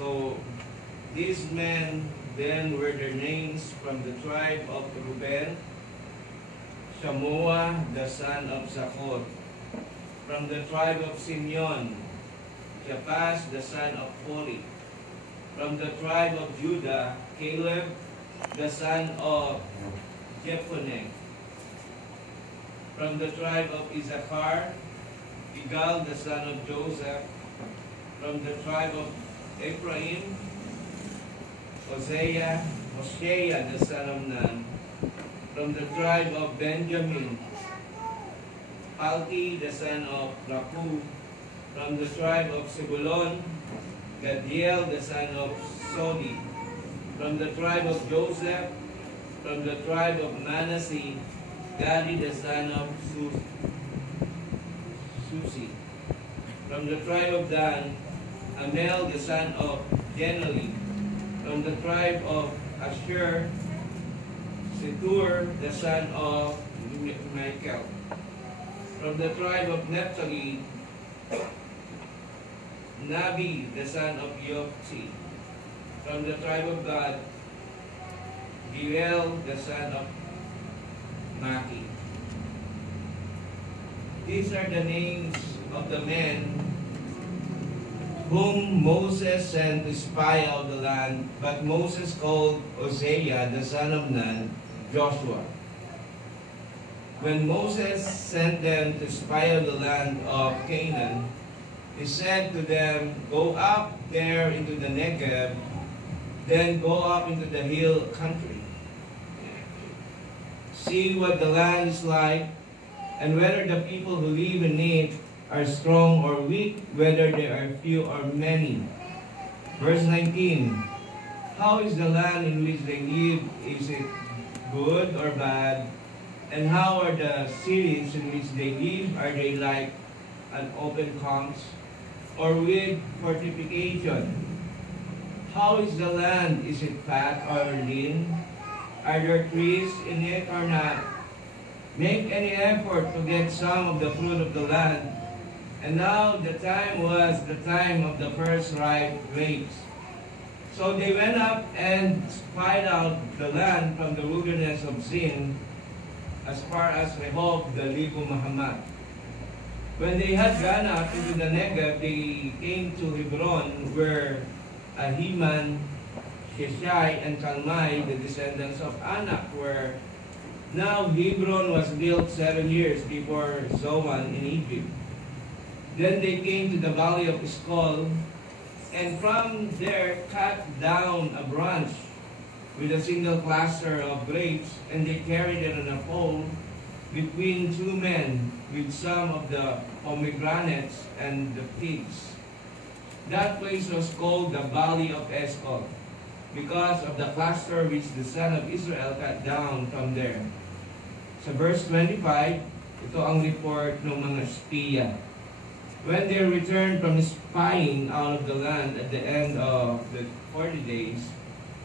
So these men then were their names from the tribe of Reuben: Shammua the son of Zaccur; from the tribe of Simeon, Japhas the son of Hori; from the tribe of Judah, Caleb the son of Jephunneh; from the tribe of Issachar, Igal the son of Joseph; from the tribe of Ephraim, Hoshea the son of Nun; from the tribe of Benjamin, Palti the son of Rafu; from the tribe of Zebulun, Gadiel the son of Sodi; from the tribe of Joseph, from the tribe of Manasseh, Gadi the son of Susi; from the tribe of Dan, Amel the son of Genali; from the tribe of Asher, Setur the son of Michael; from the tribe of Naphtali, Nabi the son of Yochi; from the tribe of Gad, Giel the son of Maki. These are the names of the men whom Moses sent to spy out the land, but Moses called Hosea the son of Nun Joshua. When Moses sent them to spy out the land of Canaan, he said to them, "Go up there into the Negev, then go up into the hill country. See what the land is like, and whether the people who live in it are strong or weak, whether they are few or many." Verse 19, "How is the land in which they live? Is it good or bad? And how are the cities in which they live? Are they like an open camps, or with fortification? How is the land? Is it fat or lean? Are there trees in it or not? Make any effort to get some of the fruit of the land." And now the time was the time of the first ripe grapes. So they went up and spied out the land from the wilderness of Zin as far as Rehob the Lebo Mahamat. When they had gone up into the Negev, they came to Hebron, where Ahiman, Sheshai, and Talmai, the descendants of Anak, were. Now Hebron was built 7 years before Zoan in Egypt. Then they came to the valley of Eshcol, and from there cut down a branch with a single cluster of grapes, and they carried it on a pole between 2 men with some of the pomegranates and the figs. That place was called the Valley of Eshcol, because of the cluster which the son of Israel cut down from there. Sa verse 25, ito ang report ng mga espiya. When they returned from spying out of the land at the end of the 40 days,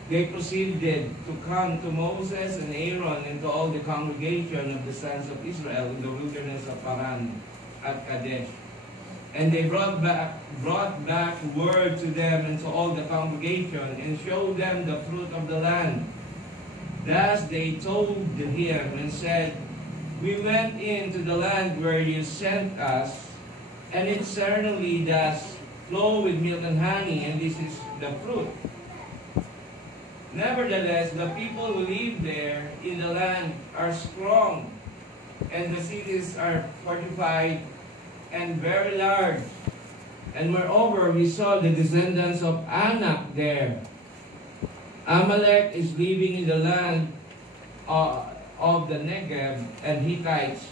they proceeded to come to Moses and Aaron and to all the congregation of the sons of Israel in the wilderness of Paran at Kadesh. And they brought back word to them and to all the congregation, and showed them the fruit of the land. Thus they told him and said, "We went into the land where you sent us, and it certainly does flow with milk and honey, and this is the fruit. Nevertheless, the people who live there in the land are strong, and the cities are fortified and very large. And moreover, we saw the descendants of Anak there. Amalek is living in the land of the Negev, and Hittites,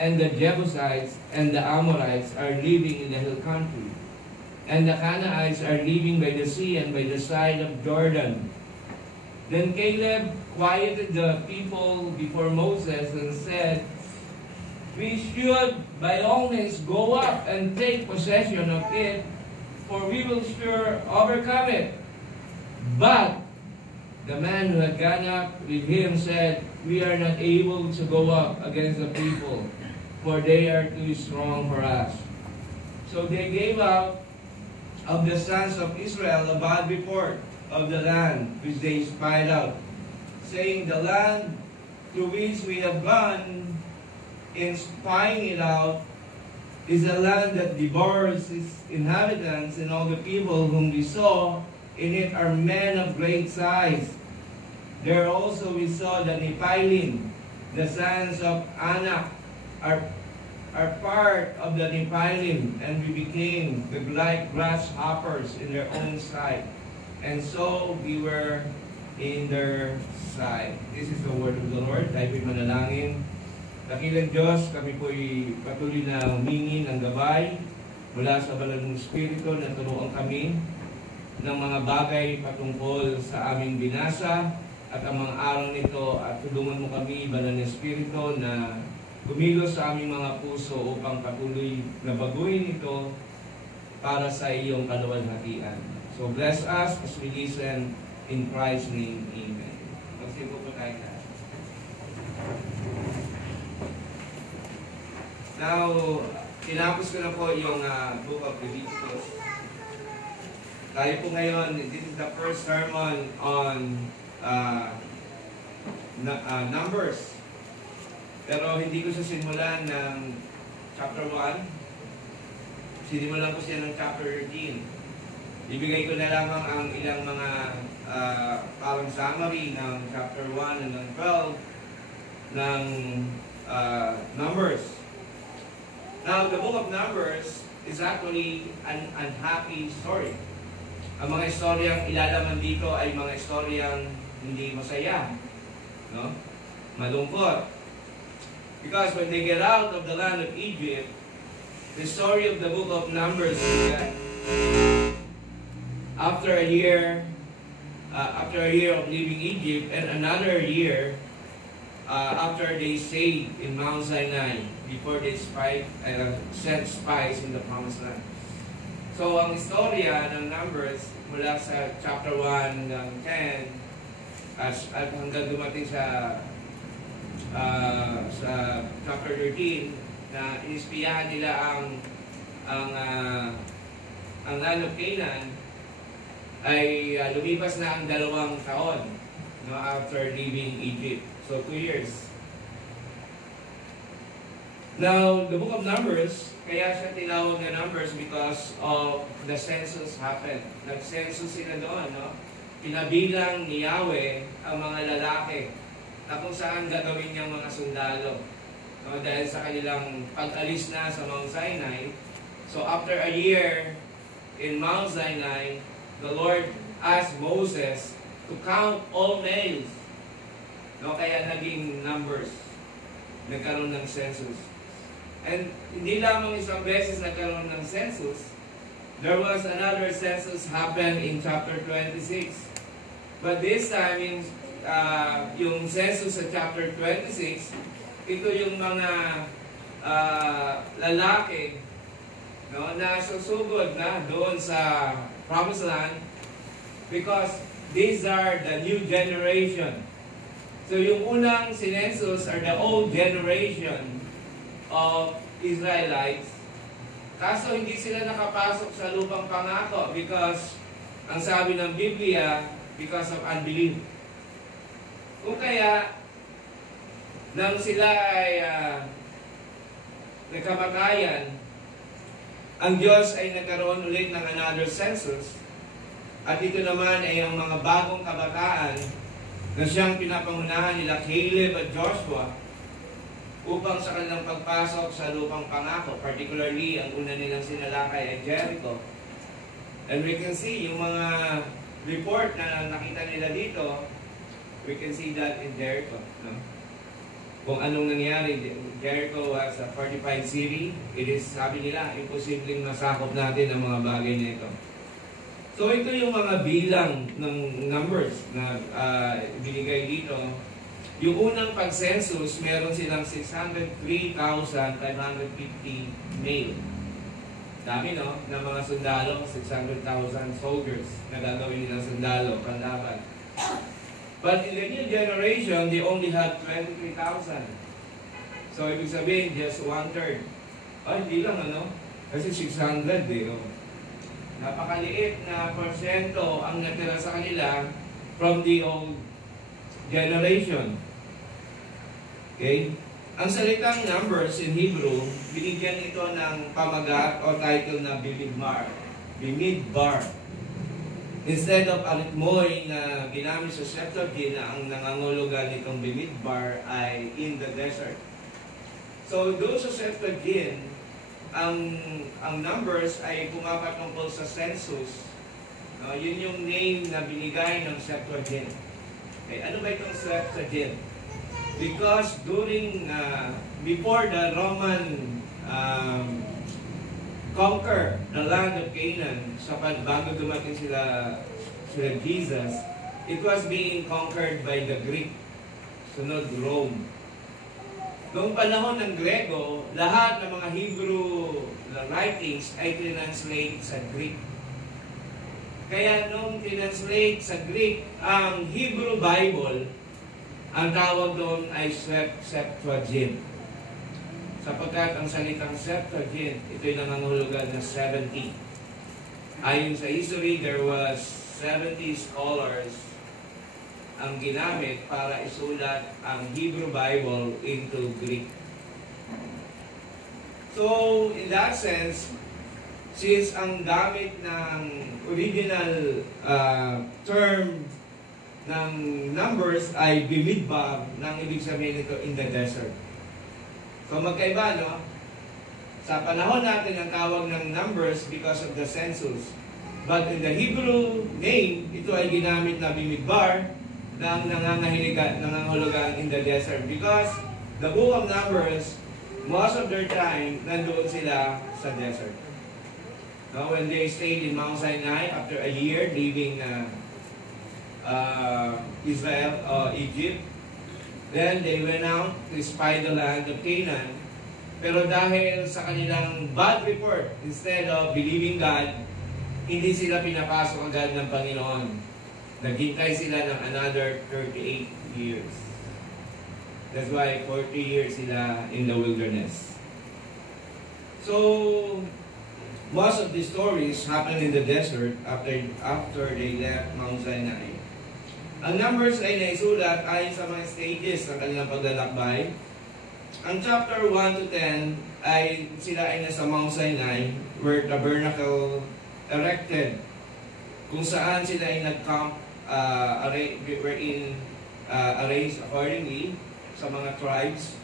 and the Jebusites, and the Amorites are living in the hill country. And the Canaanites are living by the sea and by the side of Jordan." Then Caleb quieted the people before Moses and said, "We should by all means go up and take possession of it, for we will sure overcome it." But the man who had gone up with him said, "We are not able to go up against the people, for they are too strong for us." So they gave up of the sons of Israel a bad report of the land which they spied out, saying, the land through which we have gone in spying it out is a land that devours its inhabitants, and all the people whom we saw in it are men of great size. There also we saw the Nephilim, the sons of Anak, are part of the Nephilim, and we became like grasshoppers in their own sight. And so we were in their sight. This is the word of the Lord. Tayo po'y manalangin. Dakilang Diyos, kami po'y patuloy na humingi ng gabay mula sa banal mong Espiritu na turuan kami ng mga bagay patungkol sa aming binasa at ang mga araw nito, at tulungan mo kami, banal na Espiritu, na gumilos sa aming mga puso upang patuloy na baguhin ito para sa iyong kaluwalhatian. So bless us as we listen in Christ's name. Amen. Magsipo po tayo na. Now, tinapos ko na po yung book of Leviticus. Tayo po ngayon, this is the first sermon on Numbers. Pero hindi ko siya simulan ng chapter 1. Sinimulan ko siya ng chapter 13. Ibigay ko na lamang ang ilang mga parang summary ng chapter 1 and ng 12 ng Numbers. Now, the book of Numbers is actually an unhappy story. Ang mga istoryang ilalaman dito ay mga istoryang hindi masaya, no? Malungkot. Because when they get out of the land of Egypt, the story of the book of Numbers is that after a year of leaving Egypt and another year after they stayed in Mount Sinai before they sent spies in the Promised Land. So, ang istorya ng Numbers mula sa chapter 1 ng 10 at hanggang dumating sa chapter 13 na inispiyahan nila ang land of Canaan ay lumipas na ang 2 taon, no, after leaving Egypt. So 2 years. Now, the book of Numbers, kaya siya tinawag na Numbers because of the census happened. Nag-census sila doon, no? Pinabilang ni Yahweh ang mga lalaki na kung saan gagawin niyang mga sundalo. No? Dahil sa kanilang pag-alis na sa Mount Sinai. So, after a year in Mount Sinai, the Lord asked Moses to count all males. No? Kaya naging Numbers. Nagkaroon ng census. And hindi lamang isang beses nagkaroon ng census. There was another census happened in chapter 26. But this time, yung census sa chapter 26, ito yung mga lalaki, no, na susugod na doon sa Promised Land because these are the new generation. So yung unang sinensus are the old generation of Israelites. Kaso hindi sila nakapasok sa lupang pangako because ang sabi ng Biblia, because of unbelief. Kung kaya nang sila ay nagkamatayan, ang Diyos ay nagkaroon ulit ng another census, at ito naman ay ang mga bagong kabataan na siyang pinapangunahan nila Caleb at Joshua upang sa kanilang pagpasok sa lupang pangako. Particularly, ang una nilang sinalakay ay Jericho. And we can see yung mga report na nakita nila dito, we can see that in Jericho. No? Kung anong nangyari, Jericho was a fortified city. It is, sabi nila, imposibleng masakop natin ang mga bagay na ito. So ito yung mga bilang ng numbers na binigay dito. Yung unang pag-census, meron silang 603,550 male. Dami, no? Na mga sundalo, 600,000 soldiers na gagawin nilang sundalo, panlaban. But in the new generation, they only had 23,000. So, ibig sabihin, just 1/3. Ay, hindi lang, ano? Kasi 600, eh. Oh. Napakaliit na porsyento ang natira sa kanila from the old generation. Okay? Ang salitang numbers in Hebrew, binigyan ito ng pamagat o title na Bimidbar. Bimidbar. Instead of aritmoy na ginamit sa Septuagint na ang nangangulugan nitong Bimidbar ay in the desert. So doon sa Septuagint, ang numbers ay pumapatungkol sa census. Yun yung name na binigay ng Septuagint. Okay, ano ba itong Septuagint? Because before the Roman conquer the land of Canaan, bago dumating sila Jesus, it was being conquered by the Greek, sunod Rome. Noong panahon ng Grego, lahat ng mga Hebrew writings ay translate sa Greek. Kaya nung translate sa Greek ang Hebrew Bible, ang tawag doon ay Septuagint. Sapagkat ang salitang Septuagint, ito'y nangangahulugan na 70. Ayon sa history, there was 70 scholars ang ginamit para isulat ang Hebrew Bible into Greek. So, in that sense, since ang gamit ng original term ng numbers ay Bimidbar, nang ibig sabihin nito in the desert. So magkaiba, no? Sa panahon natin ang tawag ng numbers because of the census. But in the Hebrew name, ito ay ginamit na Bimidbar ng nangangahulugan in the desert. Because the book of Numbers, most of their time, nandoon sila sa desert. No, when they stayed in Mount Sinai after a year leaving Egypt. Then they went out to spy the land of Canaan. Pero dahil sa kanilang bad report, instead of believing God, hindi sila pinapasok agad ng Panginoon. Naghintay sila ng another 38 years. That's why 40 years sila in the wilderness. So, most of the stories happened in the desert after they left Mount Sinai. Ang numbers ay naisulat ayon sa mga stages ng kanilang paglalakbay. Ang chapter 1 to 10 ay sila ay nasa Mount Sinai where tabernacle erected, kung saan sila ay nag-camp arranged accordingly sa mga tribes.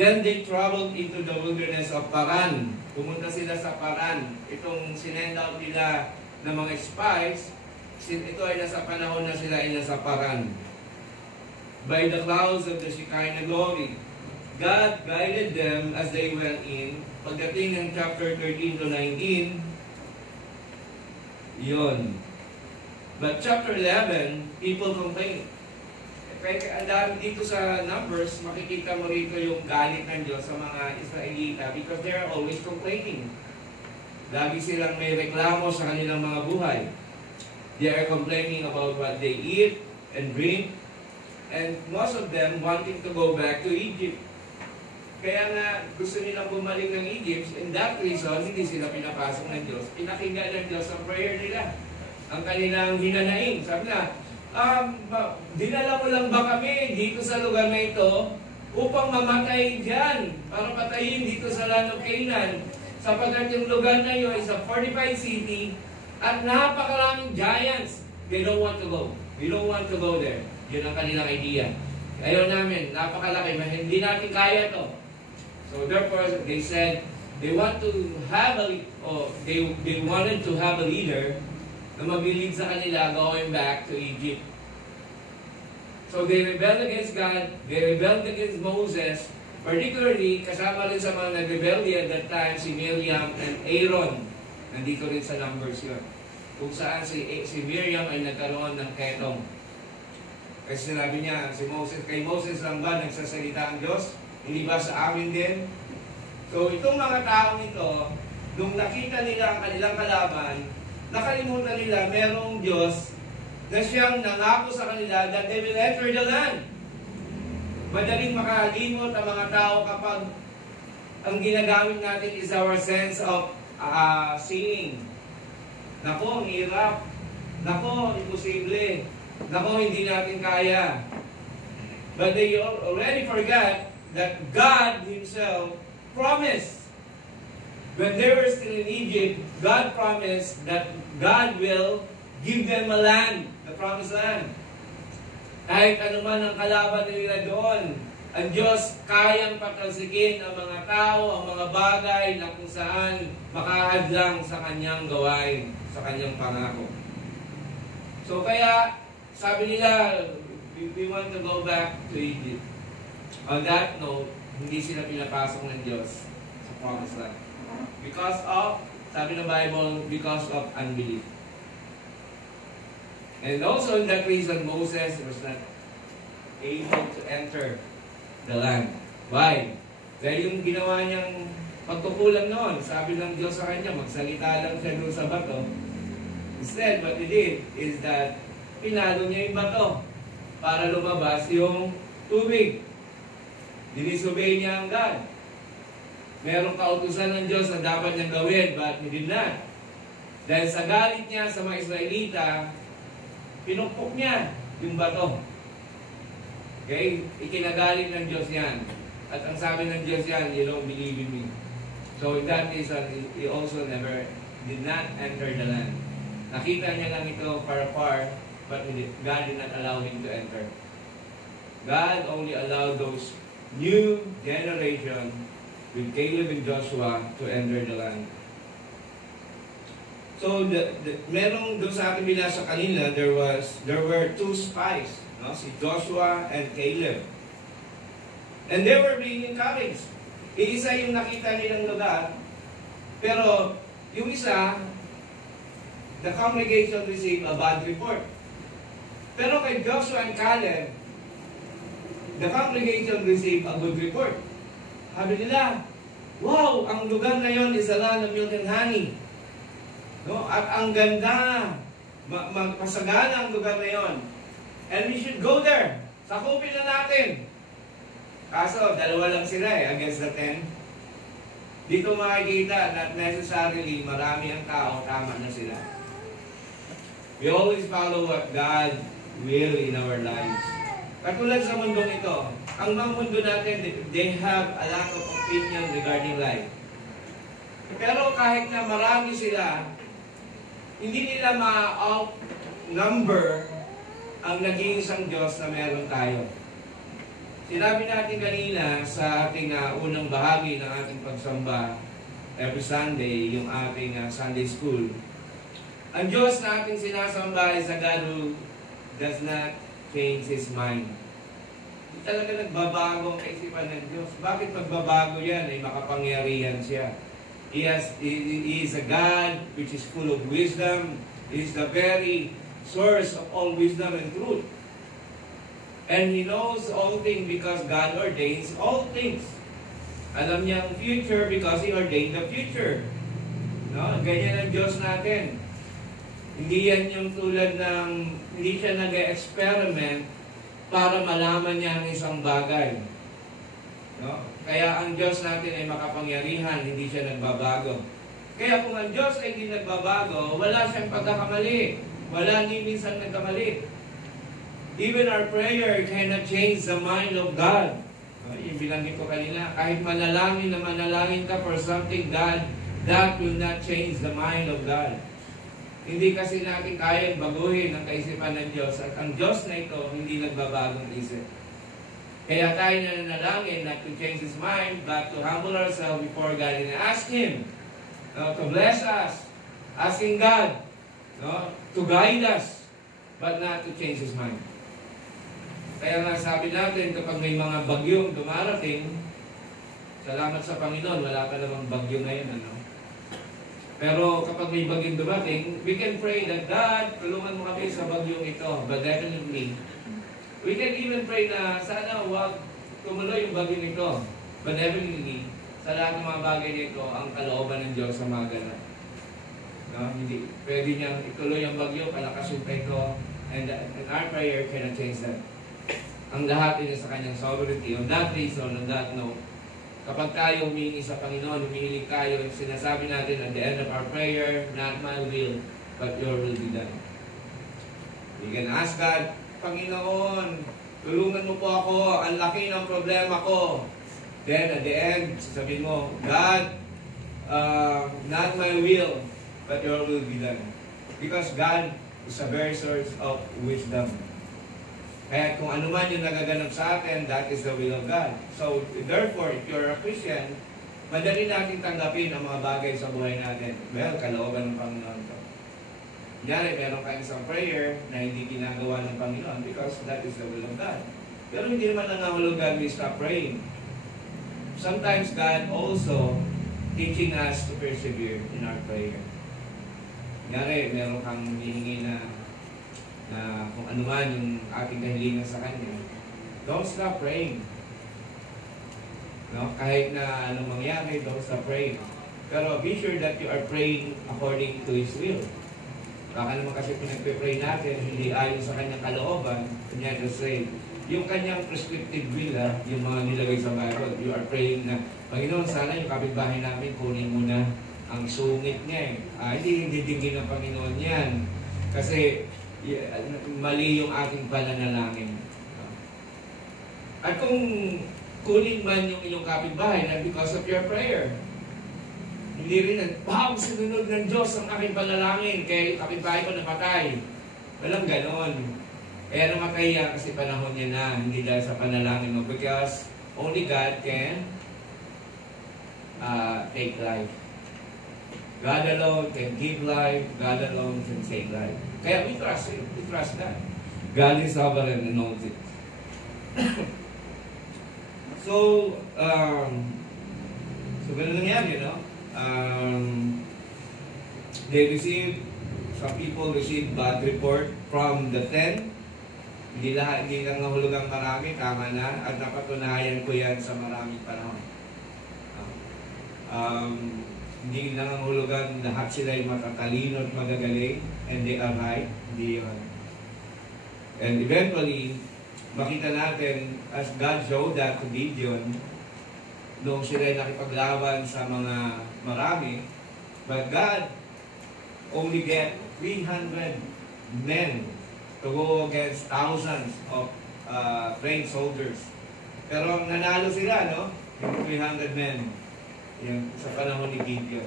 Then they traveled into the wilderness of Paran. Pumunta sila sa Paran. Itong sinend out nila ng mga spies, ito ay nasa panahon na sila ay nasa Paran. By the clouds of the Shekinah glory, God guided them as they went in. Pagdating ng chapter 13 to 19, yun. But chapter 11, people complain. Kaya ang dami dito sa Numbers, makikita mo rito yung galit ng Diyos sa mga Israelita because they are always complaining. Lagi silang may reklamo sa kanilang mga buhay. They are complaining about what they eat and drink, and most of them wanting to go back to Egypt. Kaya nga gusto nilang bumalik ng Egypt, and that reason, hindi sila pinapasok ng Diyos. Pinakinggan ng Diyos ang prayer nila, ang kanilang hinanaing. Sabi na, dinala mo lang ba kami dito sa lugar na ito upang mamatay dyan, para patayin dito sa land of Canaan, sapagkat yung lugar na yun is a fortified city at napakaraming giants. They don't want to go. We don't want to go there. Yun ang kanilang idea. Ayaw namin, napakalaki, hindi natin kaya to. So therefore, they said, they want to have they wanted to have a leader na mabilid sa kanila going back to Egypt. So they rebelled against God, they rebelled against Moses, particularly kasama rin sa mga nag-rebelde at that time si Miriam and Aaron. Nandito rin sa Numbers yun. Kung saan si Miriam ay nagkaroon ng ketong. Kasi sinabi niya, kay Moses lang ba nagsasalita ang Diyos? Hindi ba sa amin din? So itong mga taong ito, nung nakita nila ang kanilang kalaban, nakalimutan nila merong Diyos na siyang nangako sa kanila that they will enter the land. Madaling makalimot ang mga tao kapag ang ginagamit natin is our sense of seeing. Nako, ang hirap. Nako, imposible. Nako, hindi natin kaya. But they already forgot that God Himself promised. When they were still in Egypt, God promised that God will give them a land, the promised land. Kahit anuman ang kalaban nila doon, ang Diyos kayang patalsikin ang mga tao, ang mga bagay na kung saan makahadlang sa kanyang gawain, sa kanyang pangako. So kaya, sabi nila, we want to go back to Egypt. On that note, hindi sila pinapasok ng Diyos sa promised land. Because of, sabi ng Bible, because of unbelief. And also in that reason, Moses was not able to enter the land. Why? Dahil yung ginawa niyang pagtukulan noon, sabi ng Diyos sa kanya, magsalita lang siya doon sa bato. Instead, what he did is that pinalo niya yung bato para lumabas yung tubig. Dinisobey niya ang God. Merong kautusan ng Diyos na dapat niyang gawin, but he did not. Dahil sa galit niya sa mga Israelita, pinukpok niya yung bato. Okay? Ikinagalit ng Diyos yan. At ang sabi ng Diyos yan, you don't believe in me. So in that reason, he also never did not enter the land. Nakita niya lang ito far, but God did not allow him to enter. God only allowed those new generation with Caleb and Joshua to enter the land. So, merong doon sa ating binasa kanina, there were two spies, no? Si Joshua and Caleb. And they were being encouraged. Iisa yung nakita nilang lugar, pero yung isa, the congregation received a bad report. Pero kay Joshua and Caleb, the congregation received a good report. Sabi nila, wow, ang lugar na yon is a land of milk and honey. No? At ang ganda, magpasagana ang lugar na yon. And we should go there. Sakupin na natin. Kaso, dalawa lang sila against the 10. Dito makikita, not necessarily marami ang tao, tama na sila. We always follow what God will in our lives. Katulad sa mundong ito, ang mga mundo natin, they have a lot of opinion regarding life. Pero kahit na marami sila, hindi nila ma-outnumber ang nag-iisang Diyos na meron tayo. Sinabi natin kanina sa ating unang bahagi ng ating pagsamba every Sunday, yung ating Sunday school. Ang Diyos na ating sinasamba is a God who does not change His mind. Hindi talaga nagbabago ang kaisipan ng Diyos. Bakit magbabago yan? Ay makapangyarihan siya. He is a God which is full of wisdom. He is the very source of all wisdom and truth. And He knows all things because God ordains all things. Alam niya ang future because He ordained the future. No? Ganyan ang Diyos natin. Hindi yan yung tulad ng, hindi siya nag-experiment para malaman niya ang isang bagay. No? Kaya ang Diyos natin ay makapangyarihan, hindi siya nagbabago. Kaya kung ang Diyos ay hindi nagbabago, wala siyang pagkakamali. Wala ni minsan nagkamali. Even our prayer cannot change the mind of God. Yung binanggit ko kanina, kahit manalangin na manalangin ka for something, God, that will not change the mind of God. Hindi kasi natin kayang baguhin ang kaisipan ng Diyos. At ang Diyos na ito, hindi nagbabagong isip. Kaya tayo nananalangin not to change His mind, but to humble ourselves before God and ask Him to bless us. Asking God to guide us, but not to change His mind. Kaya nga sabi natin, kapag may mga bagyong dumarating, salamat sa Panginoon, wala pa namang bagyo ngayon, Pero kapag may bagyong dumating, we can pray that God, tulungan mo kami sa bagyong ito. But definitely, we can even pray na sana huwag tumuloy yung bagyong ito. But definitely, sa lahat ng mga bagay nito, ang kalooban ng Diyos sa mga ganap. Hindi, pwede niyang ituloy ang bagyo, palakasin pa ito, and our prayer cannot change that. Ang lahat niya sa kanyang sovereignty. On that reason, on that note, kapag tayo humingi sa Panginoon, humihiling tayo, sinasabi natin at the end of our prayer, not my will, but your will be done. You can ask God, Panginoon, tulungan mo po ako, ang laki ng problema ko. Then at the end, sasabihin mo, God, not my will, but your will be done. Because God is a very source of wisdom. Kaya kung ano man yung nagaganap sa atin, that is the will of God. So, therefore, if you're a Christian, madali natin tanggapin ang mga bagay sa buhay natin. Well, kalooban ng Panginoon to. Kunyari, meron kayong isang prayer na hindi ginagawa ng Panginoon because that is the will of God. Pero hindi naman nangangahulugan we stop praying. Sometimes God also teaching us to persevere in our prayer. Kunyari, meron kang hihingi na kung ano man yung ating kahilingan sa Kanya, don't stop praying. No? Kahit na anong mangyari, don't stop praying. Pero be sure that you are praying according to His will. Baka naman kasi pinagpe-pray natin, hindi ayon sa Kanyang kalooban, kanya to say, yung Kanyang prescriptive will, yung mga nilagay sa Bible, you are praying na, Panginoon, sana yung kapitbahay namin, kunin mo na ang sungit niya hindi didingin ng Panginoon yan. Kasi, mali yung ating pananalangin. At kung kunin man yung inyong kapitbahay na because of your prayer, hindi rin sinunod ng Diyos ang aking panalangin, kaya yung kapitbahay ko napatay. Walang ganon. Kaya namatay yan kasi panahon niya na, hindi dahil sa panalangin mo. Because only God can take life. God alone can give life. God alone can take life. Kaya we trust Him. We trust God. God is sovereign and knows it. So ganun nangyari, no? Some people received bad report from the 10. Hindi lang nahulugang marami, tama na. At napatunayan ko yan sa maraming panahon. Hindi nangangahulugan lahat sila ay matatalino at magagaling, and they are right. Hindi yun. And eventually, makita natin, as God showed that to Gideon, noong sila ay nakipaglaban sa mga marami, but God only get 300 men to go against thousands of trained soldiers. Pero nanalo sila, no? Yung 300 men. Yan, sa panahon ni Gideon.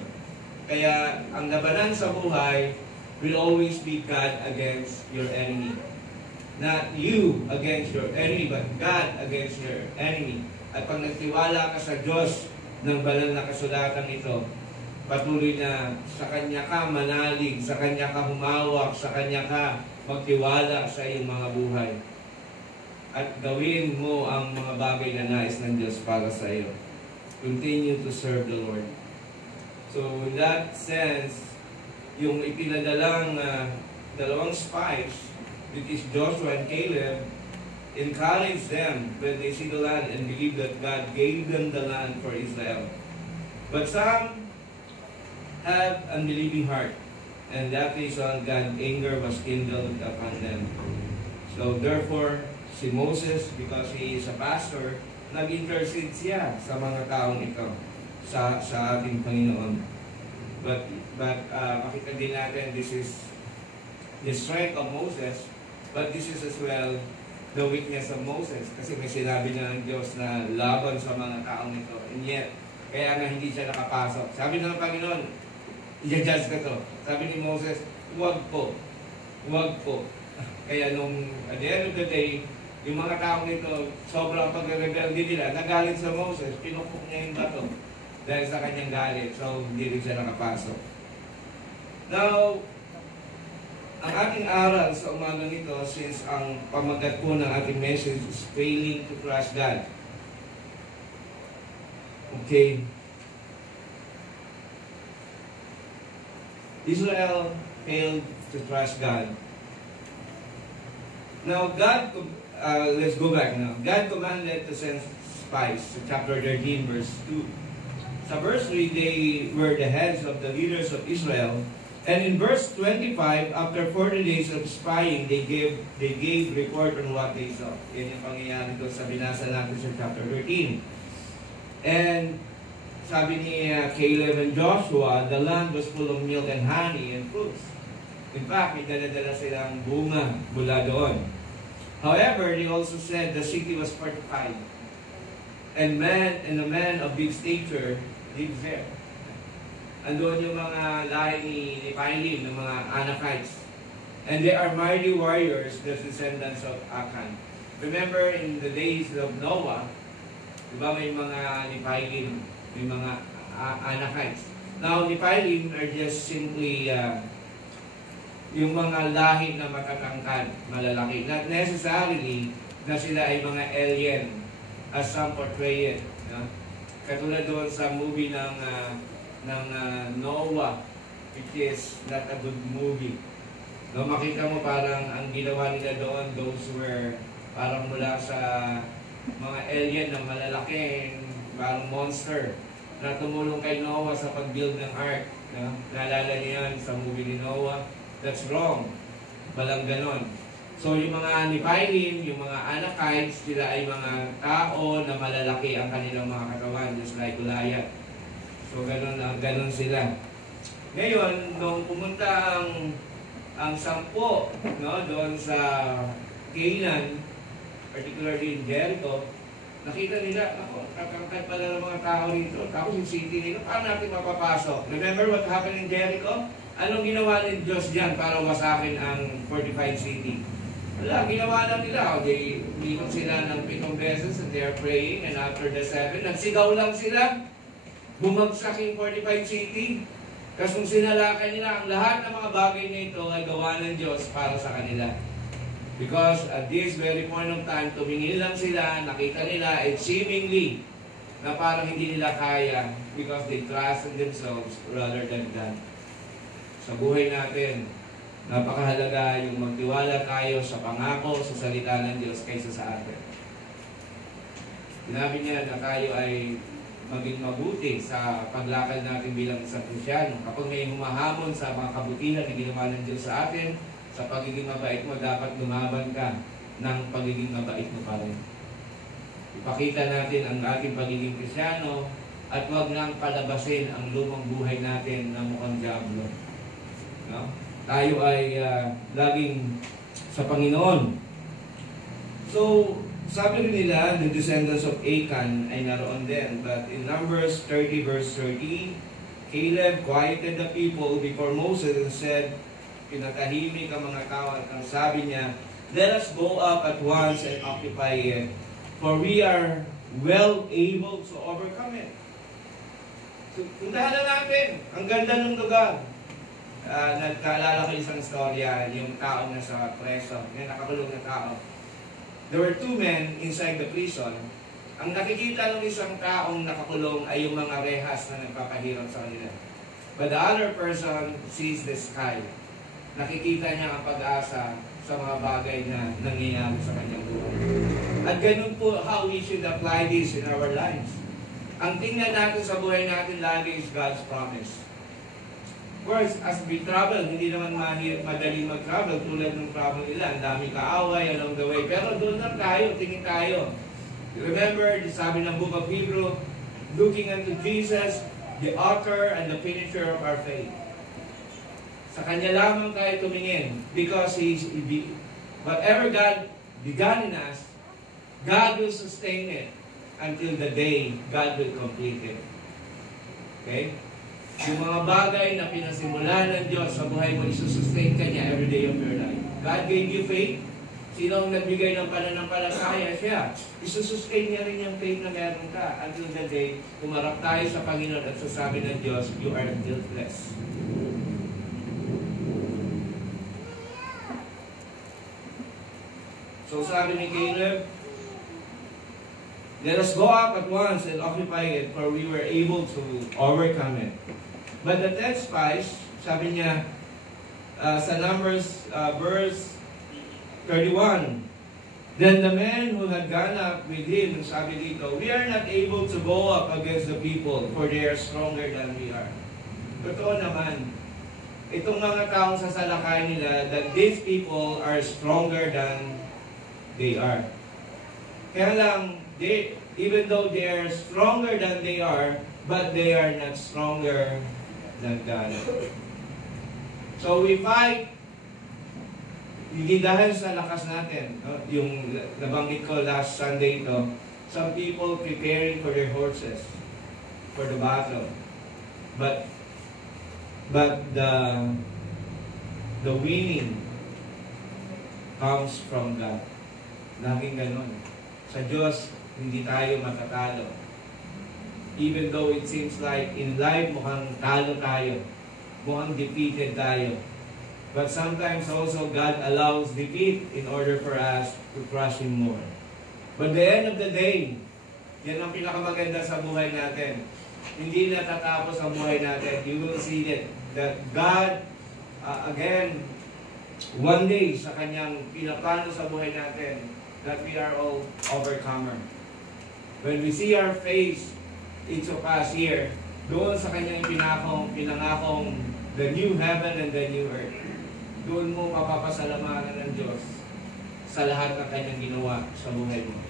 Kaya ang labanan sa buhay will always be God against your enemy. Not you against your enemy, but God against your enemy. At pag nagtiwala ka sa Diyos ng banal na kasulatan ito, patuloy na sa Kanya ka manalig, sa Kanya ka humawak, sa Kanya ka magtiwala sa iyong mga buhay. At gawin mo ang mga bagay na nais ng Diyos para sa iyo. Continue to serve the Lord. So in that sense, yung ipinadalang dalawang spies, which is Joshua and Caleb, encourage them when they see the land and believe that God gave them the land for Israel. But some have unbelieving heart, and that reason God's anger was kindled upon them. So therefore, si Moses, because he is a pastor, nag-intercede siya sa mga taong ito, sa ating Panginoon. But makita din natin, this is the strength of Moses, but this is as well the weakness of Moses. Kasi may sinabi na ng Diyos na laban sa mga taong ito. And yet, kaya nga hindi siya nakapasok. Sabi ng Panginoon, i-judge ka to. Sabi ni Moses, huwag po. Huwag po. Kaya nung at the end of the day, yung mga taong ito, sobrang pagre-rebelde nila, nagalit sa Moses, pinukpok niya yung bato dahil sa kanyang galit. So, hindi rin siya nakapasok. Now, ang ating aral sa umagang ito, since ang pamagat po ng ating message is failing to trust God. Okay. Israel failed to trust God. Now, let's go back now. God commanded to send spies, chapter 13, verse 2. Sa verse 3, they were the heads of the leaders of Israel. And in verse 25, after 40 days of spying, they gave report on what they saw. Yan yung pangyayari doon sa binasa natin sa chapter 13. And sabi ni Caleb and Joshua, the land was full of milk and honey and fruits. In fact, may dala-dala silang bunga mula doon. However, they also said the city was fortified. And a man of big stature lives there. Andun yung mga lahi ni Nephilim, ng mga Anakites. And they are mighty warriors, the descendants of Akan. Remember in the days of Noah, di ba may mga Nephilim, may mga Anakites. Now, Nephilim are just simply yung mga lahi na matatangkad, malalaki. Not necessarily na sila ay mga alien as some portray it. No? Katulad doon sa movie ng Noah, which is not a good movie. No, makita mo parang ang ginawa nila doon, those were parang mula sa mga alien na malalaking, parang monster na tumulong kay Noah sa pag-build ng ark. No? Naalala niyo yan sa movie ni Noah? That's wrong. Walang ganon. So yung mga Nephilim, yung mga Anakites, sila ay mga tao na malalaki ang kanilang mga katawan, just like Goliath. So ganon sila. Ngayon, nung pumunta ang 10, no, doon sa Canaan, particularly in Jericho, nakita nila, ako, kakangkad pala ng mga tao rito. Tapos yung city nila, paano natin mapapasok? Remember what happened in Jericho? Anong ginawa ng Diyos dyan para wasakin ang fortified city? Wala, ginawa lang nila. They minum sila ng 7 beses and they are praying, and after the 7, nagsigaw lang sila. Bumagsak yung fortified city. Kasi kung sinalakan nila, ang lahat ng mga bagay na ito ay gawa ng Diyos para sa kanila. Because at this very point of time, tumingin lang sila, nakita nila, and seemingly, na parang hindi nila kaya because they trust in themselves rather than God. Sa buhay natin, napakahalaga yung magtiwala tayo sa pangako, sa salita ng Diyos kaysa sa atin. Sinabi niya na tayo ay maging mabuti sa paglakad natin bilang isang Kristyano. Kapag may humahamon sa mga kabutihan na ginawa ng Diyos sa atin, sa pagiging mabait mo, dapat lumaban ka ng pagiging mabait mo pa rin. Ipakita natin ang ating pagiging Kristyano at huwag nang palabasin ang lumang buhay natin na mukhang diablo. No? Tayo ay laging sa Panginoon. So, sabi rin nila, the descendants of Achan ay naroon din. But in Numbers 30 verse 30, Caleb quieted the people before Moses and said, pinatahimik ang mga tao at ang sabi niya, let us go up at once and occupy it, for we are well able to overcome it. So, puntahan na natin. Ang ganda ng lugar. Nagkaalala ko isang storya, yung tao na sa preso, yung nakakulong na tao. There were 2 men inside the prison. Ang nakikita ng isang taong nakakulong ay yung mga rehas na nagpapahirap sa kanila. But the other person sees the sky. Nakikita niya ang pag-asa sa mga bagay na nangyayari sa kanyang buhay. At ganun po how we should apply this in our lives. Ang tingnan natin sa buhay natin lagi is God's promise. Of course, as we travel, hindi naman madali mag-travel tulad ng travel nila. Ang dami kaaway along the way. Pero doon lang tayo, tingin tayo. Remember, sabi ng Book of Hebrew, looking unto Jesus, the author and the finisher of our faith. Sa Kanya lamang tayo tumingin. Because whatever God began in us, God will sustain it until the day God will complete it. Okay? Yung mga bagay na pinasimulan ng Diyos sa buhay mo, isusustain ka niya every day of your life. God gave you faith. Sino ang nagbigay ng pananampalataya? Siya. Isusustain niya rin yung faith na meron ka until the day umarap tayo sa Panginoon at sasabi ng Diyos, you are guiltless. So sabi ni Caleb, let us go up at once and occupy it, for we were able to overcome it. But the text spies, sabi niya, sa Numbers verse 31, then the men who had gone up with him, sabi dito, we are not able to go up against the people, for they are stronger than we are. Totoo naman, itong mga taong sasalakay nila, that these people are stronger than they are. Kaya lang, even though they are stronger than they are, but they are not stronger than God. So we fight Hindi dahil sa lakas natin, no? Yung nabanggit ko last Sunday ito, some people preparing for their horses for the battle. But the winning comes from God. Laging ganun. Sa Diyos, hindi tayo matatalo. Even though it seems like in life mukhang talo tayo, mukhang defeated tayo. But sometimes also God allows defeat in order for us to trust Him more. But the end of the day, yan ang pinakamaganda sa buhay natin. Hindi natatapos ang buhay natin. You will see that God, again, one day sa Kanyang pinaplano sa buhay natin, that we are all overcomer. When we see our face, each of us here, doon sa Kanyang pinangakong the new heaven and the new earth. Doon mo mapapasalamatan ng Diyos sa lahat ng Kanyang ginawa sa buhay mo.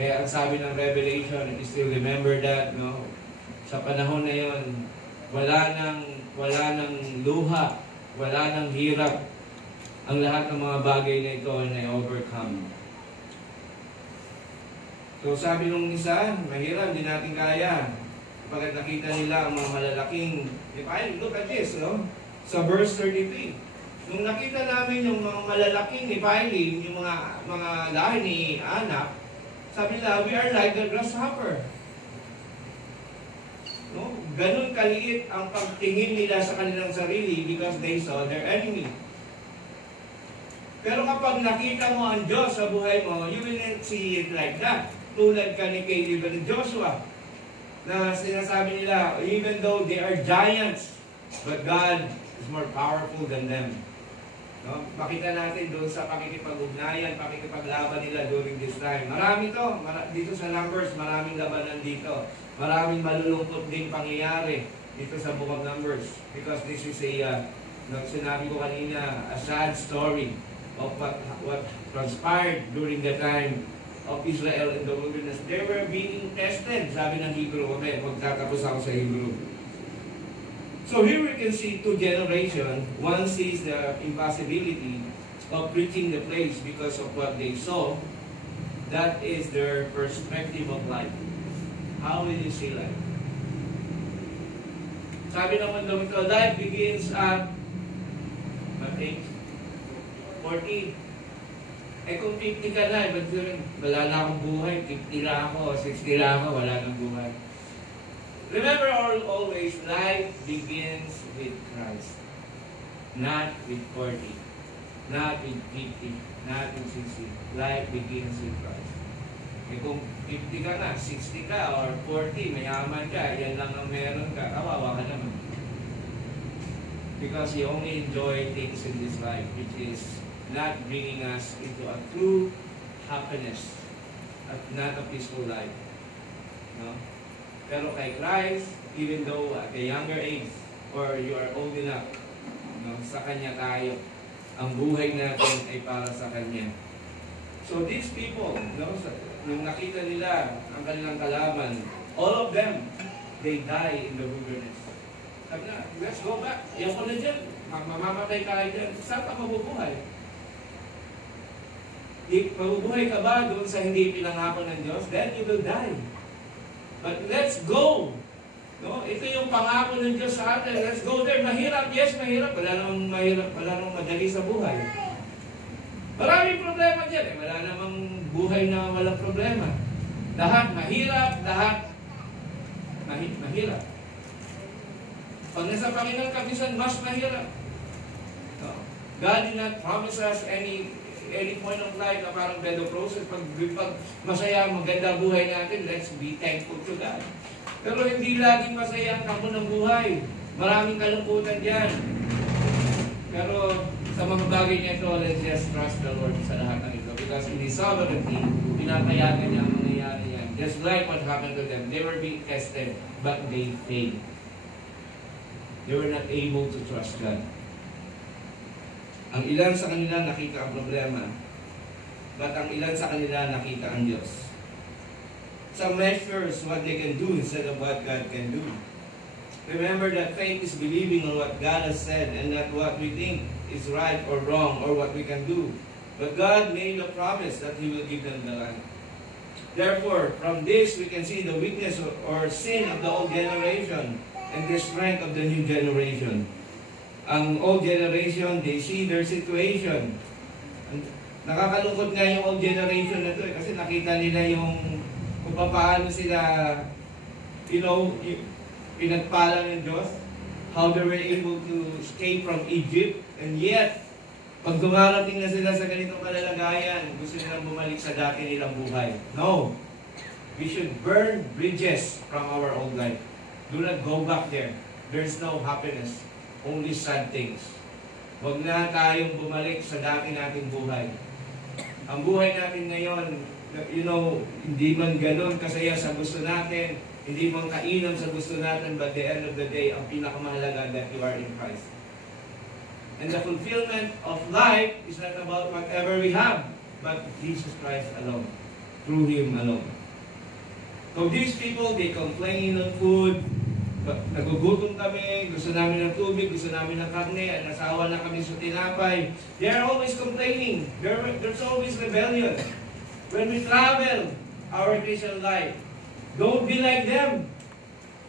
Kaya ang sabi ng Revelation, if you still remember that, no? Sa panahon na yon, wala nang luha, wala nang hirap. Ang lahat ng mga bagay na ito ay overcome. So sabi nung isa, mahirap, hindi natin kaya. Kapag nakita nila ang mga malalaking, look at this, no? Sa verse 33. Nung nakita namin yung mga malalaking Nephilim, yung mga lahi ni Anak, sabi nila, we are like the grasshopper. No? Ganun kaliit ang pagtingin nila sa kanilang sarili because they saw their enemy. Pero kapag nakita mo ang Diyos sa buhay mo, you will not see it like that. Tulad ka ni Caleb and Joshua, na sinasabi nila, even though they are giants, but God is more powerful than them. No? Makita natin doon sa pakikipag-ugnayan, pakikipaglaban nila during this time. Marami to. Dito sa Numbers, maraming labanan dito. Maraming malulungkot din pangyayari dito sa Book of Numbers. Because this is sinabi ko kanina, a sad story of what transpired during the time of Israel in the wilderness. They were being tested, sabi ng Hebrew. Okay, magtatapos ako sa Hebrew. So here we can see two generations. One sees the impossibility of reaching the place because of what they saw. That is their perspective of life. How will you see life? Sabi naman daw ito, life begins at what age? 40. Eh kung 50 ka na, wala na akong buhay, 50 lang ako, 60 lang ako, wala nang buhay. Remember always, life begins with Christ. Not with 40. Not with 50. Not with 60. Life begins with Christ. Eh kung 50 ka na, 60 ka, or 40, mayaman ka, yan lang ang meron ka, kawawa ka naman. Because you only enjoy things in this life, which is not bringing us into a true happiness, not a peaceful life. No? Pero kay Christ, even though at a younger age, or you are old enough, no, sa Kanya tayo, ang buhay natin ay para sa Kanya. So these people, no, nung nakita nila ang kanilang kalaban, all of them, they die in the wilderness. Sabi na, let's go back. Iyan ko na dyan. Mamamatay tayo dyan. Saan ka mabubuhay? Mabubuhay ka ba doon sa hindi pinangako ng Diyos? Then you will die. But let's go. No? Ito yung pangako ng Diyos sa atin. Let's go there. Mahirap. Yes, mahirap. Wala namang mahirap. Wala namang madali sa buhay. Maraming problema dyan. Wala namang buhay na walang problema. Lahat mahirap. Lahat mahirap. Pag nasa Panginoon ka, minsan mas mahirap. No? God did not promise us any point of life na parang bed of roses. Pag masaya, maganda buhay natin, let's be thankful to God. Pero hindi laging masaya ang kampo ng buhay. Maraming kalungkutan dyan. Pero sa mga bagay niya ito, let's just trust the Lord sa lahat ng ito. Because in His sovereignty, pinapayagan niya ang mangyayari yan. Just like what happened to them. They were being tested, but they failed. They were not able to trust God. Ang ilan sa kanila nakita ang problema, but ang ilan sa kanila nakita ang Diyos. Some measures what they can do instead of what God can do. Remember that faith is believing on what God has said and not what we think is right or wrong or what we can do. But God made a promise that He will give them the land. Therefore, from this we can see the weakness or sin of the old generation and the strength of the new generation. Ang old generation, they see their situation. Nakakalungkot nga yung old generation na to kasi nakita nila yung kung paano sila, pinagpala ng Diyos, how they were able to escape from Egypt, and yet, pag dumarating na sila sa ganitong kalalagayan, gusto nilang bumalik sa dati nilang buhay. No! We should burn bridges from our old life. Do not go back there. There's no happiness. Only sad things. Huwag na tayong bumalik sa dati nating buhay. Ang buhay natin ngayon, hindi man ganun kasaya sa gusto natin, hindi man kainom sa gusto natin, but the end of the day, ang pinakamahalaga that you are in Christ. And the fulfillment of life is not about whatever we have, but Jesus Christ alone, through Him alone. So these people, they complain on food, nagugutom kami, gusto namin ng tubig, gusto namin ng karne, nasawa na kami sa tinapay. They are always complaining. There's always rebellion. When we travel our Christian life, don't be like them.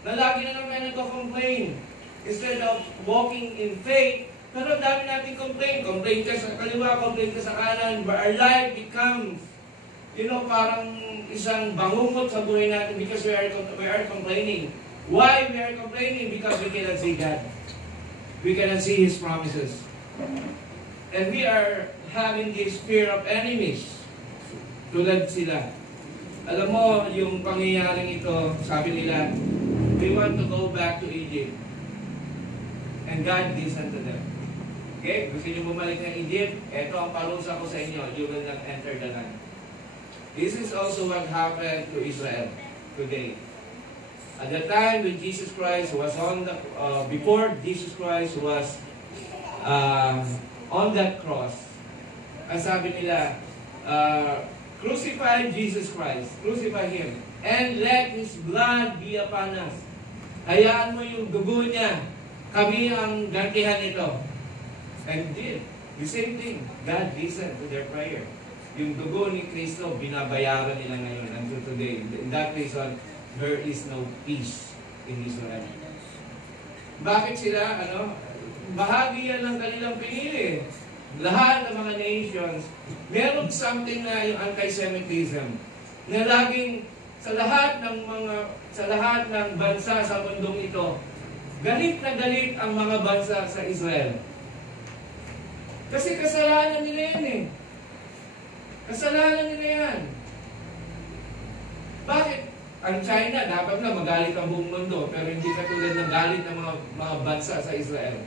Na lagi na naman nagko-complain. Instead of walking in faith, pero dami natin complain. Complain ka sa kaliwa, complain ka sa kanan. But our life becomes, parang isang bangungot sa buhay natin because we are complaining. Why we are complaining? Because we cannot see God. We cannot see His promises. And we are having this fear of enemies. Tulad sila. Alam mo, yung pangyayaring ito, sabi nila, they want to go back to Egypt. And God listened to them. Okay? Gusto nyo bumalik ng Egypt? Ito ang parusa ko sa inyo. You will not enter the land. This is also what happened to Israel today. At the time when Jesus Christ was before Jesus Christ was on that cross, ang sabi nila, crucify Jesus Christ, crucify Him, and let His blood be upon us. Hayaan mo yung dugo niya, kami ang gantihan ito. And did. The same thing. God listened to their prayer. Yung dugo ni Kristo, binabayaran nila ngayon until today. In that reason, there is no peace in Israel. Bakit sila, bahagi yan ng kanilang pinili. Lahat ng mga nations, meron something na yung anti-Semitism na laging sa lahat ng bansa sa mundong ito, galit na galit ang mga bansa sa Israel. Kasi kasalanan nila yan eh. Kasalanan nila yan. Bakit? Ang China, dapat na magalit ang buong mundo, pero hindi katulad ng galit ng mga bansa sa Israel.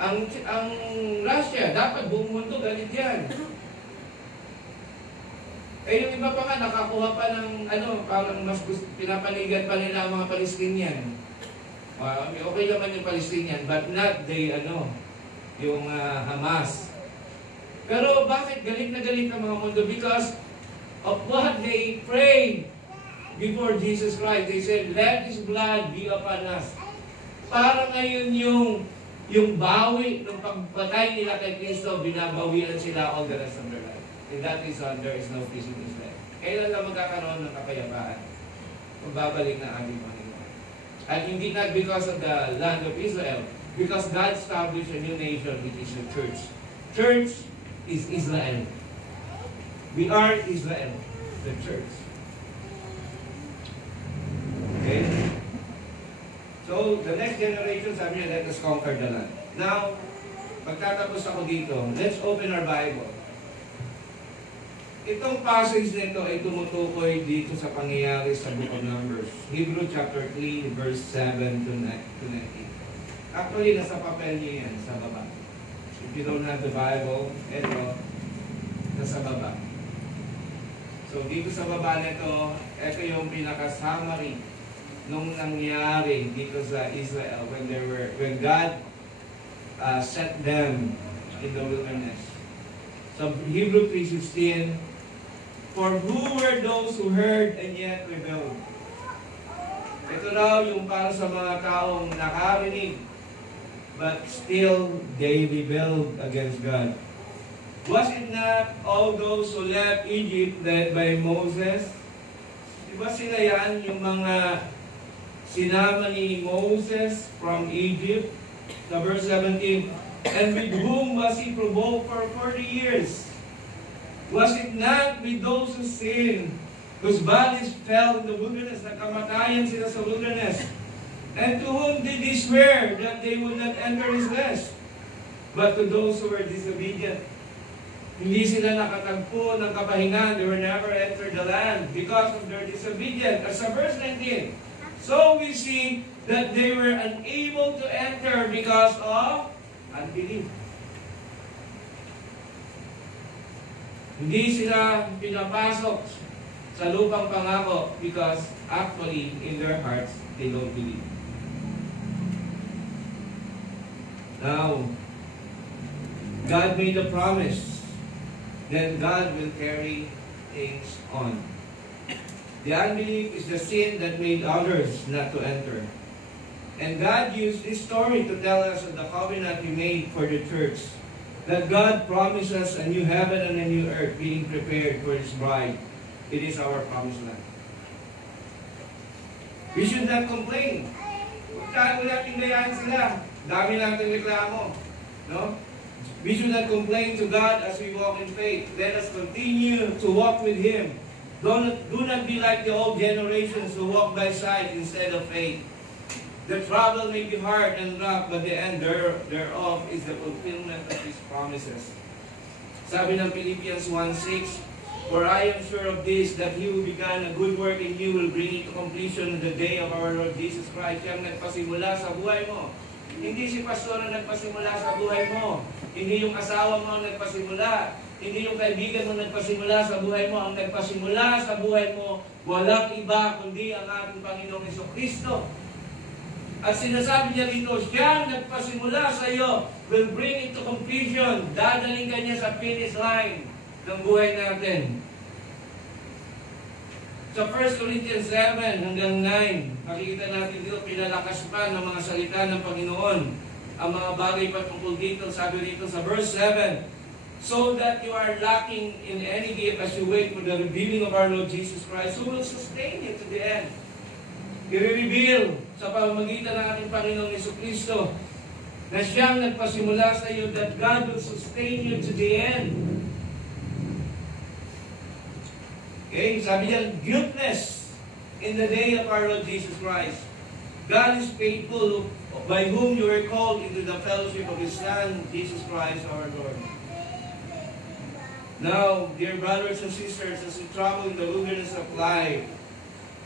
Ang Russia, dapat buong mundo galit yan. Yung iba pa nga, nakakuha pa ng, parang mas pinapanigan pa nila ang mga Palestinian. Okay naman yung Palestinian, but not yung Hamas. Pero bakit galit na galit ang mga mundo? Because of what they prayed before Jesus Christ. They said, let His blood be upon us. Para ngayon yung bawi ng pagpatay nila kay Kristo, binabawian sila all the rest of their life. And that is why there is no peace in Israel. Kailan lang magkakaroon ng kapayapaan? Magbabalik na ating Panginoon. At hindi not because of the land of Israel, because God established a new nation, which is the church. Church is Israel. We are Israel, the church. Okay? So, the next generation, sabi niya, let us conquer the land. Now, pagtatapos ako dito, let's open our Bible. Itong passage nito ay tumutukoy dito sa pangyayari sa Book of Numbers. Hebrew chapter 3, verse 7 to 19. Actually, nasa papel niyo yan, sa baba. If you don't have the Bible, ito, nasa baba. So, dito sa baba nito, ito yung pinaka-summary nung nangyari dito sa Israel when God set them in the wilderness. So, Hebrew 3:16, for who were those who heard and yet rebelled? Ito raw yung para sa mga taong nakarinig but still they rebelled against God. Was it not all those who left Egypt led by Moses? Diba sila yan, yung mga sinama ni Moses from Egypt? Sa verse 17, and with whom was he provoked for 40 years? Was it not with those who sinned, whose bodies fell in the wilderness, nakamatayan sila sa wilderness? And to whom did he swear that they would not enter his rest? But to those who were disobedient. Hindi sila nakatagpo ng kapahingan. They were never entered the land because of their disobedience. As sa verse 19, so we see that they were unable to enter because of unbelief. Hindi sila pinapasok sa lupang pangako because actually in their hearts they don't believe. Now, God made a promise, then God will carry things on. The unbelief is the sin that made others not to enter. And God used this story to tell us of the covenant He made for the church, that God promised us a new heaven and a new earth being prepared for His bride. It is our promised land. We should not complain. Wala pingayaan sila. Dami natin reklamo. No? We should not complain to God as we walk in faith. Let us continue to walk with Him. Do not be like the old generations who walk by sight instead of faith. The travel may be hard and rough, but the end thereof is the fulfillment of His promises. Sabi ng Philippians 1:6, for I am sure of this, that He who began a good work in you will bring it to completion in the day of our Lord Jesus Christ. Siyang nagpasimula sa buhay mo. Hindi si pastor ang nagpasimula sa buhay mo. Hindi yung asawa mo ang nagpasimula. Hindi yung kaibigan mo nagpasimula sa buhay mo. Ang nagpasimula sa buhay mo, walang iba kundi ang ating Panginoong Jesucristo. At sinasabi niya dito, siya ang nagpasimula sa iyo will bring it to completion. Dadaling ka niya sa finish line ng buhay natin. Sa 1 Corinthians 7 hanggang 9, makikita natin dito, pinalakas pa ng mga salita ng Panginoon ang mga bagay patungkol dito. Sabi dito sa verse 7, so that you are lacking in any gift as you wait for the revealing of our Lord Jesus Christ, who will sustain you to the end. I-reveal sa pamamagitan ng ating Panginoong Jesucristo na siyang nagpasimula sa iyo, that God will sustain you to the end. Okay, sabi niya, guiltless in the day of our Lord Jesus Christ. God is faithful, by whom you are called into the fellowship of His Son, Jesus Christ our Lord. Now, dear brothers and sisters, as we travel in the wilderness of life,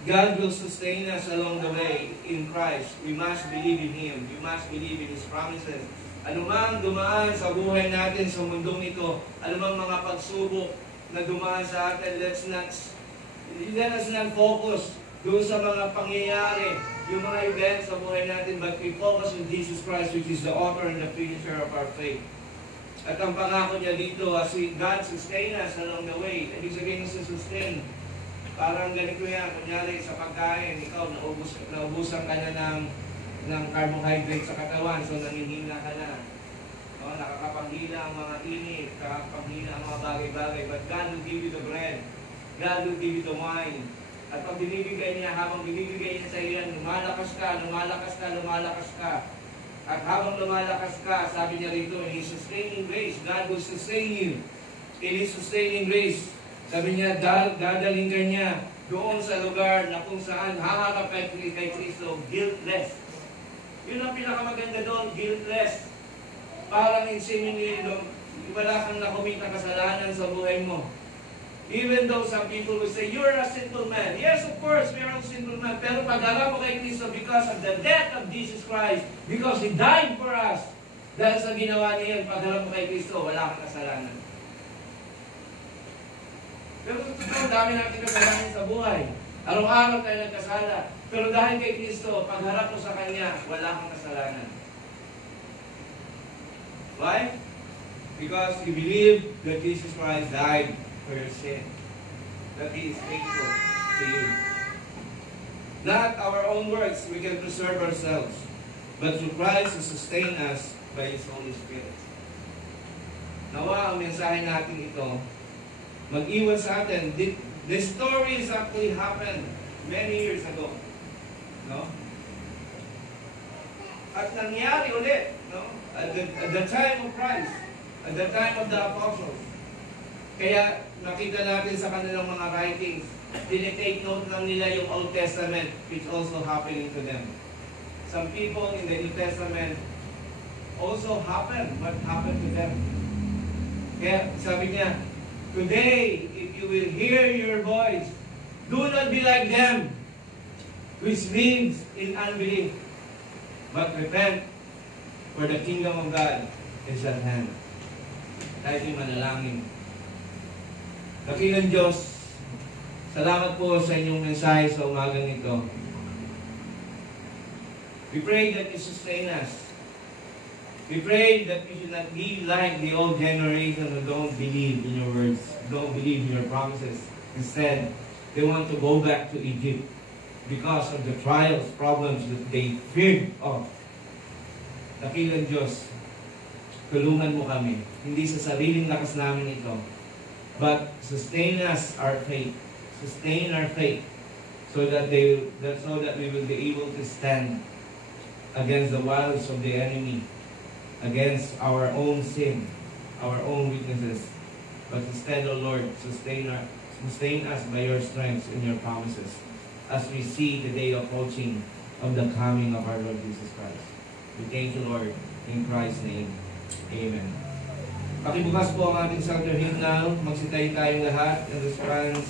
God will sustain us along the way in Christ. We must believe in Him. We must believe in His promises. Anumang dumaan sa buhay natin sa mundong ito, anumang mga pagsubok na dumaan sa atin, let us not focus doon sa mga pangyayari, yung mga events sa buhay natin, but we focus on Jesus Christ, which is the author and the finisher of our faith. At ang pangako niya dito, as God sustain us along the way, ibig sabihin sa sustain, parang ganito yan, kunyari sa pagkain, ikaw, naubusan ka na ng carbohydrate sa katawan, so nanghihina ka na. No, nakakapanghina ang mga init, nakakapanghina ang mga bagay-bagay, but God will give you the bread. God will give you the wine. At pag binibigay niya, habang binibigay niya sa iyo yan, lumalakas ka, lumalakas ka, lumalakas ka. At habang lumalakas ka, sabi niya rito, in His sustaining grace, God will sustain you. In His sustaining grace, sabi niya, dadaling ka niya doon sa lugar na kung saan haharap kay Kristo, guiltless. Yun ang pinakamaganda doon, guiltless. Parang inseminary, wala kang nakumita kasalanan sa buhay mo. Even though some people will say, you're a sinful man. Yes, of course, we are a sinful man. Pero pagharap mo kay Kristo because of the death of Jesus Christ, because He died for us, dahil sa ginawa niya, pagharap mo kay Kristo, wala kang kasalanan. Pero totoo, dami natin kasalanan sa buhay. Araw-araw tayo nagkasala. Pero dahil kay Kristo, pagharap mo sa Kanya, wala kang kasalanan. Why? Because you believe that Jesus Christ died for your sin. That He is faithful to you. Not our own works, we can preserve ourselves. but through Christ who sustains us by His Holy Spirit. Nawa ang mensahe natin ito mag-iwan sa atin. This story has actually happened many years ago. No? At nangyari ulit, no? At the time of Christ, at the time of the apostles. Kaya nakita natin sa kanilang mga writings, tinitake note lang nila yung Old Testament, which also happening to them. Some people in the New Testament also what happened to them. Kaya sabi niya, today, if you will hear your voice, do not be like them, which lives in unbelief, but repent, for the kingdom of God is at hand. Tayo yung manalangin. Dakilang Diyos, salamat po sa inyong mensahe sa umagang ito. We pray that you sustain us. We pray that we should not be like the old generation who don't believe in your words, don't believe in your promises. Instead, they want to go back to Egypt because of the trials, problems that they feared of. Dakilang Diyos, tulungan mo kami. Hindi sa sariling lakas namin ito, but sustain us, our faith. Sustain our faith so that we will be able to stand against the wiles of the enemy, against our own sin, our own weaknesses. But instead, O Lord, sustain us by your strengths and your promises as we see the day approaching of the coming of our Lord Jesus Christ. We thank you, Lord, in Christ's name. Amen. Pakibukas po ang ating Psalter hymnal. Magsitayo tayong lahat in response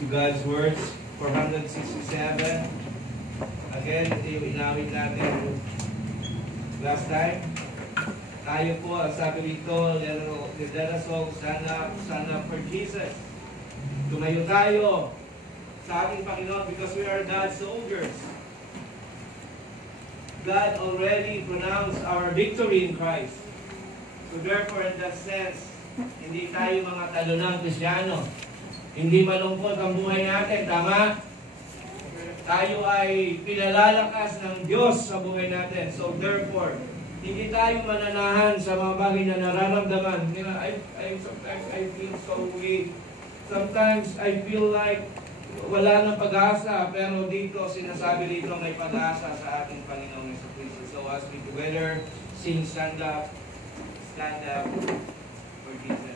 to God's words. 467. Again, ito yung inawit natin last time. Tayo po, ang sabi dito, let us all stand up for Jesus. Tumayo tayo sa ating Panginoon because we are God's soldiers. God already pronounced our victory in Christ. So therefore, in that sense, hindi tayo mga talunang Kristyano. Hindi malungkot ang buhay natin, tama? Tayo ay pinalalakas ng Diyos sa buhay natin. So therefore, hindi tayo mananahan sa mga bagay na nararamdaman. You know, sometimes I feel so weak. Sometimes I feel like wala ng pag-asa. Pero dito, sinasabi dito may pag-asa sa ating Panginoong Jesucristo. So as we together sing stand up for Jesus.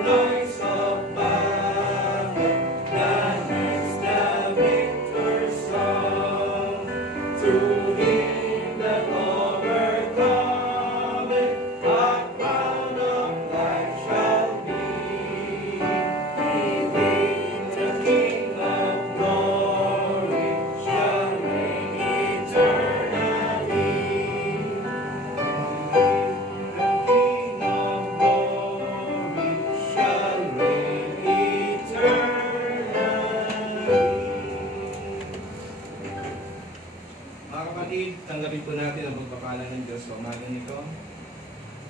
Noise kapatid, tanggapin po natin ang pagpapala ng Diyos sa umaga nito.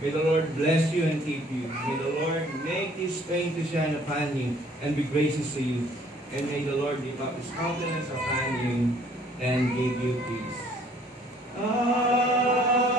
May the Lord bless you and keep you. May the Lord make His face to shine upon you and be gracious to you. And may the Lord lift up His countenance upon you and give you peace. Amen.